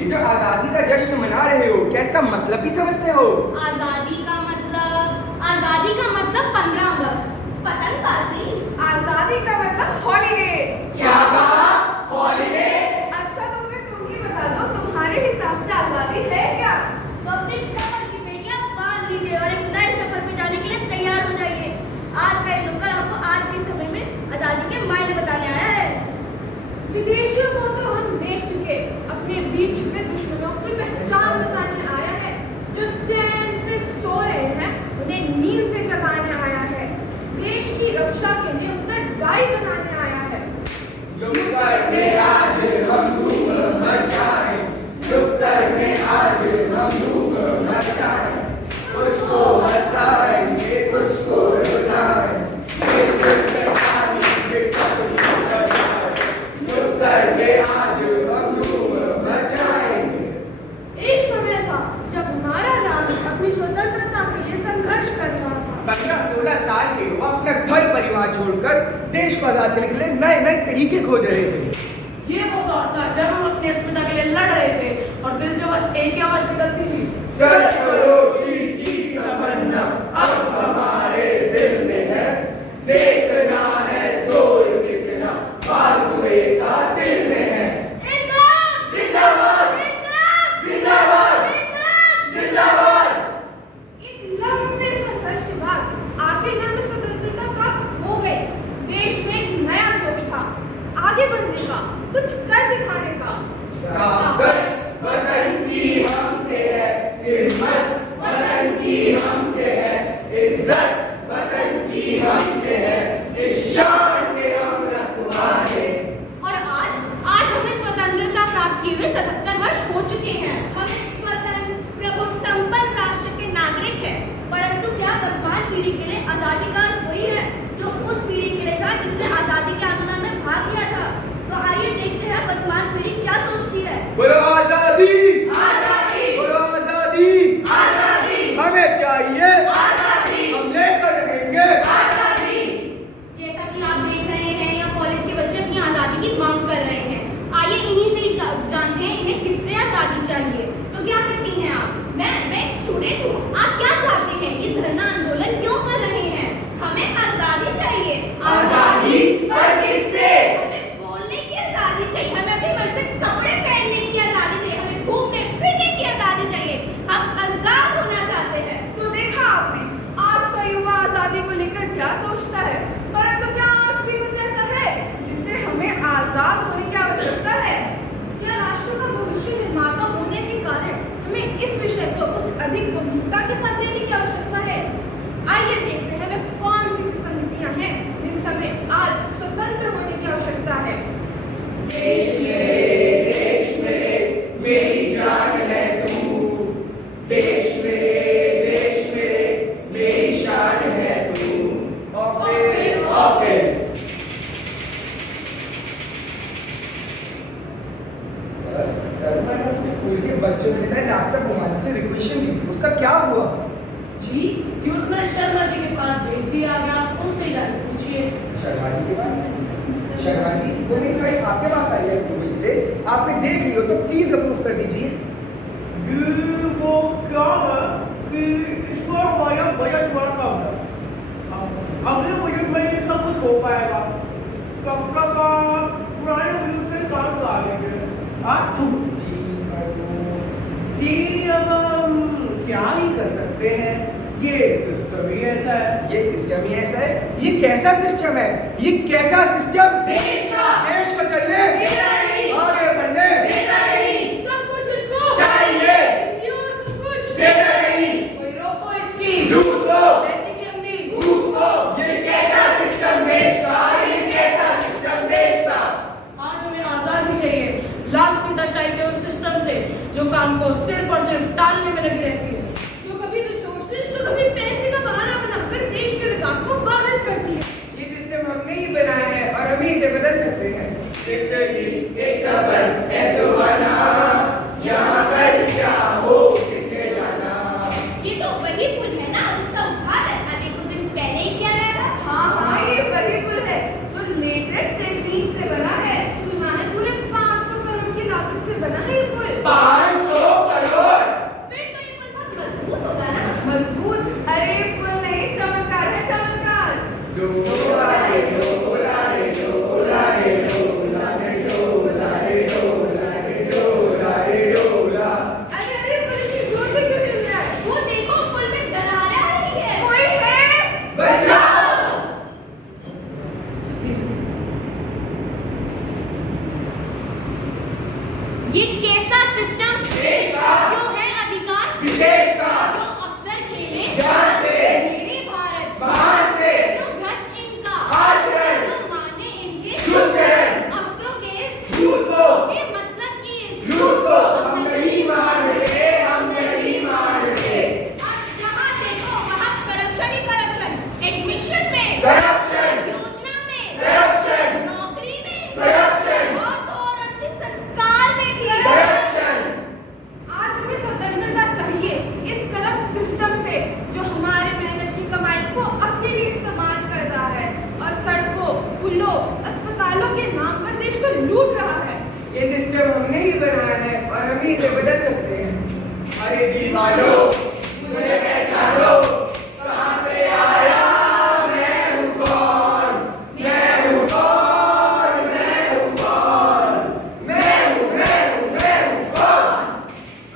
ये जो आजादी का जश्न मना रहे हो, क्या इसका मतलब भी समझते हो? आजादी का मतलब 15 अगस्त, पतंगबाजी। आजादी का मतलब हॉलीडे। क्या कहा? हॉलीडे? अच्छा तो फिर तुम ही बता दो, तुम्हारे हिसाब से आजादी है क्या? तो अपने कमर की बेटियां बांध लीजिए और एक नए सफर पे जाने के लिए तैयार हो जाइए। आज का ये नुक्कड़ आपको आज के समय में आजादी के मायने बताने आया है। विदेशियों को तो हम देख चुके, अपने बीच छुपे दुश्मनों की पहचान बताने आया है। जो चैन से सो रहे हैं उन्हें नींद से जगाने आया है। देश की रक्षा के लिए उत्तरदायी बनाने आया है। नुक्कड़ में आज हम धूम मचाएं, नुक्कड़ में आज हम धूम मचाएं, कुछ को हंसाएंगे कुछ को रुलाएं, नुक्कड़ में आज हम धूम मचाएंगे। एक समय था जब हमारा राज्य अपनी स्वतंत्रता के लिए संघर्ष कर रहा था। 15-16 साल के युवा अपना घर परिवार छोड़कर देश को आजाद करने के लिए नए नए तरीके खोज रहे थे। ये वो दौर था जब हम अपनी अस्मिता के लिए लड़ रहे थे और दिल से बस एक ही आवाज निकलती थी, सरफरोशी की तमन्ना अब हमारे दिल में है, देखना है जोर कितना बाजुए का दिल में है। इनकलाब! जिंदाबाद! इनकलाब! जिंदाबाद! इनकलाब! जिंदाबाद! एक लंबे संघर्ष के बाद आखिर हमें स्वतंत्रता प्राप्त हो गई। देश में एक नया जोश था, आगे बढ़ने का, कुछ कर दिखाने का। ताकत वतन की हमसे है, हिम्मत वतन की हमसे है, इज्जत वतन की हमसे है, इस शान के हम रखवाले। और आज हमें स्वतंत्रता प्राप्त किए हुए 77 वर्ष हो चुके हैं। हम स्वतंत्र प्रभुत्व संपन्न राष्ट्र के नागरिक हैं। परंतु क्या वर्तमान पीढ़ी के लिए आजादी का अर्थ वही है जो उस पीढ़ी के लिए था जिसने आजादी के आंदोलन में भाग लिया था? तो आइए देखते हैं वर्तमान पीढ़ी क्या सोचती है। बोलो आजादी! आजादी! बोलो आजादी! आजादी! हमें चाहिए आजादी! हम लेकर रहेंगे आजादी! जैसा कि आप देख रहे हैं यहाँ कॉलेज के बच्चे अपनी आजादी की मांग कर रहे हैं। आइए इन्हीं से ही जानते हैं इन्हें किससे आजादी चाहिए। तो क्या कहती हैं आप? मैं एक स्टूडेंट हूँ। आप क्या चाहते हैं? ये धरना आंदोलन क्यों कर रहे हैं? हमें आजादी चाहिए। आजादी पर किससे? हमें बोलने की आजादी चाहिए। हमें अपनी मन से कपड़े पहनने की आजादी चाहिए। हमें घूमने फिरने की आजादी चाहिए। हम आजाद होना चाहते हैं। तो देखा आपने आज का युवा आजादी को लेकर क्या सोचता है। परंतु क्या आज भी कुछ ऐसा है जिससे हमें आजाद होने की आवश्यकता है? क्या राष्ट्र का भविष्य निर्माता होने के कारण हमें इस विषय को कुछ अधिक गंभीरता के साथ लेने की आवश्यकता है? आइए देखते हैं वे कौन सी विसंगतियां हैं जिनसे हमें आज स्वतंत्र होने की आवश्यकता है। देश में मेरी जान है तू, देश में मेरी शान है तू। Office office. सर मैंने अपने स्कूल के बच्चों के लिए लैपटॉप घुमाने के लिए रिक्वेशन दी थी, उसका क्या हुआ? जी मैंने शर्मा जी के पास भेज दिया गया, आप उनसे ही जाके पूछिए। शर्मा जी के पास? शर्मा जी वो मेरी फाइल आपके पास आई है अप्रूवल के लिए, आपने देख लियो तो प्लीज अप्रूव कर दीजिए। वो क्या है कि इस बार हमारा बजट बहुत कम है। अगले बजट में ये सब कुछ हो पाएगा, तब तक पुराने बजट से काम करा लेंगे। जी अब हम क्या ही कर सकते हैं, ये सिस्टम ही ऐसा है। ये सिस्टम ही ऐसा है? ये कैसा सिस्टम है? ये कैसा सिस्टम? देश को चलने आगे बढ़ने सब कुछ इसको चाहिए। इसकी और तो कुछ देना नहीं, कोई रोको इसकी, लूट लो, पैसे की अंधी। भूख लो। ये कैसा सिस्टम देश का? ये कैसा सिस्टम देश का? आज हमें आजादी चाहिए लाख पिताशाही के उस सिस्टम से जो काम को सिर्फ और सिर्फ टालने में लगी रहती है। तो कभी रिसोर्सेज तो कभी पैसे का बहाना बनाकर देश के विकास को बाधित करती है। ये सिस्टम हमने ही बनाया है और हम ही इसे बदल सकते हैं। एक सफर है सुहाना, यहाँ कल क्या हो किसे जाना। ये तो वही पुल है ना जिसका उद्घाटन अभी कुछ दिन पहले ही किया गया था। हाँ ये वही पुल है जो लेटेस्ट टेक्निक से बना है। सुना है पूरे 500 करोड़ की लागत से बना है ये पुल। ये कैसा सिस्टम देश का जो है अधिकार विदेश का जो अफसर खेले जान से मेरे भारत बाहर से जो भ्रष्ट इनका आचरण जो माने इनके दुष्चरण अफसरों के झूठ को बेमतलब की इस झूठ को हम नहीं मानते, हम नहीं मानते। जहाँ देखो वहाँ करप्शन ही करप्शन, एडमिशन में करप्शन योजना में करप्शन नौकरी में करप्शन और अंतिम संस्कार में भी करप्शन। आज हमें स्वतंत्रता चाहिए इस करप्ट सिस्टम से जो हमारे मेहनत की कमाई को अपने लिए इस्तेमाल कर रहा है और सड़कों, पुलों, अस्पतालों के नाम पर देश को लूट रहा है। ये सिस्टम हमने ही बनाया है और हम ही इसे बदल सकते हैं। अरे दीवालो मुझे पहचानो, कहाँ से आया मैं हूँ कौन, मैं हूँ कौन, मैं हूँ कौन, मैं हूँ कौन।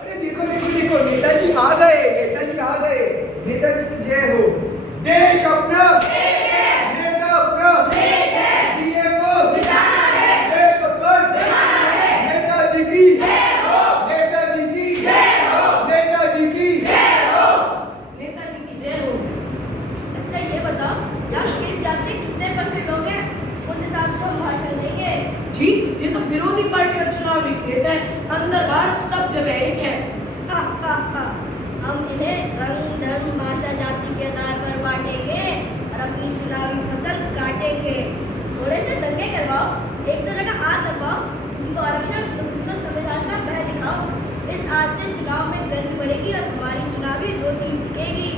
अरे देखो देखो देखो, नेताजी आ गए, नेताजी आ गए। नेताजी की जय हो। देश अपना नेता अपना पीएम को जिताना है, देश को स्वर्ग बनाना है। नेताजी की जय हो, नेताजी की जय हो, नेताजी की जय हो। नेताजी की जय हो। अच्छा ये बताओ यार किस जाति के कितने परसेंट लोग हैं उस हिसाब से हम भाषण देंगे। जी ये तो विरोधी पार्टी का चुनावी खेत है, अंदर बाहर सब जगह एक है। हा, हा, हा। हम इन्हें रंग धर्म भाषा जाति के आधार पर बांटेंगे और अपनी चुनावी फसल काटेंगे। थोड़े से दंगे करवाओ, एक दो जगह आग लगवाओ, किसी को आरक्षण तो किसी को संविधान का भय दिखाओ। इस आज से चुनाव में गर्मी बढ़ेगी और हमारी चुनावी रोटी सीखेगी।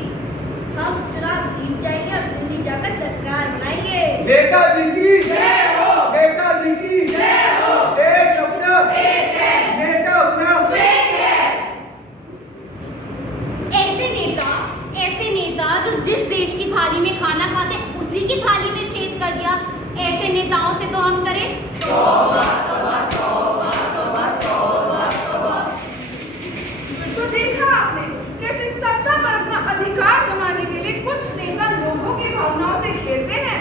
हम चुनाव जीत जाएंगे और दिल्ली जाकर सरकार बनाएंगे। नेताजी की जय हो, नेताजी की जय हो। देश अपना एक है, नेता अपना एक है। ऐसे नेता जो जिस देश की थाली में खाना खाते उसी की थाली में छेद कर दिया, ऐसे नेताओं से तो हम करें तो देखा आपने कैसे सत्ता पर अपना अधिकार जमाने के लिए कुछ नेता लोगों की भावनाओं से खेलते हैं।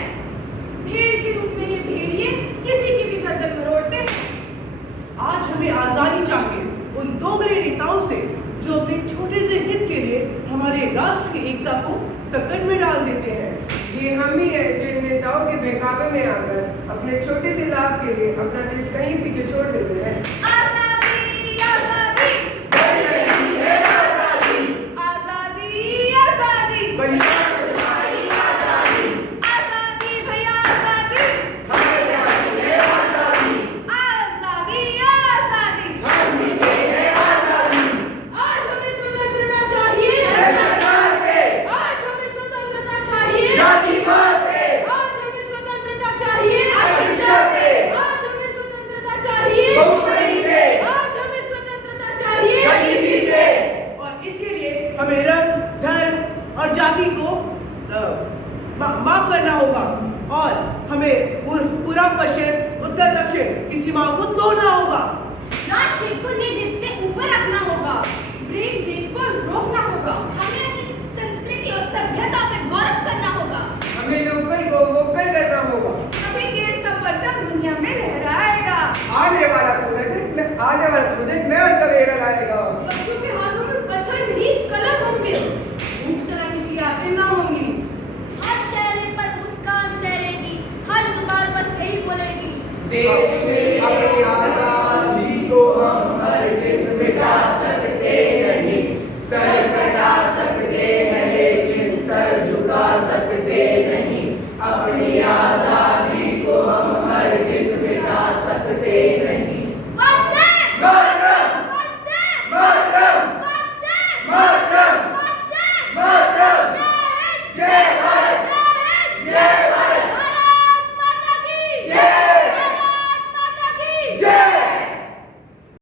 भीड़ के रूप में ये भेड़िए किसी की भी गर्दन मरोड़ते हैं। आज हमें आजादी चाहिए उन दोगले नेताओं से जो अपने छोटे से हित के लिए हमारे राष्ट्र की एकता को संकट में डाल देते हैं। ये हम ही है जो इन नेताओं के बहकावे में आकर अपने छोटे से लाभ के लिए अपना देश कहीं पीछे छोड़ देते हैं। आजादी आजादी आजादी है आजादी, आजादी आजादी बड़ी हमारी आजादी, आजादी भैया आजादी हमें आजादी है आजादी, आजादी आजादी। हम जीते हैं आजादी। आज हमें स्वतंत्रता चाहिए, सरकार से, आज हमें स्वतंत्रता चाहिए, जातिवाद से, आज हमें स्वतंत्रता चाहिए, अशिक्षा से, आज हमें स्वतंत्रता चाहिए, बहुमती से, आज हमें स्वतंत्रता चाहिए। गरीबी से। और इसके लिए हमें रंग, धर्म और जाति को माफ करना होगा और हमें पूर्व पश्चिम उत्तर दक्षिण की सीमाओं को तोड़ना होगा। राष्ट्र को निज हित से ऊपर रखना होगा, ब्रेक ब्रेक को रोकना होगा। हमें अपनी संस्कृति और सभ्यता पर गौरव करना होगा। हमें लोकल को वोकल करना होगा। अभी देश का परचम दुनिया में लहराएगा। आने वाला सूरज नया सवेरा लाएगा। बच्चों के हाथों में पत्थर नहीं कलम होंगे, भूख से ना किसी की आंखें ना होंगी। हर चेहरे पर मुस्कान तैरेगी, हर जुबान पर सही बोलेगी। देश में अपनी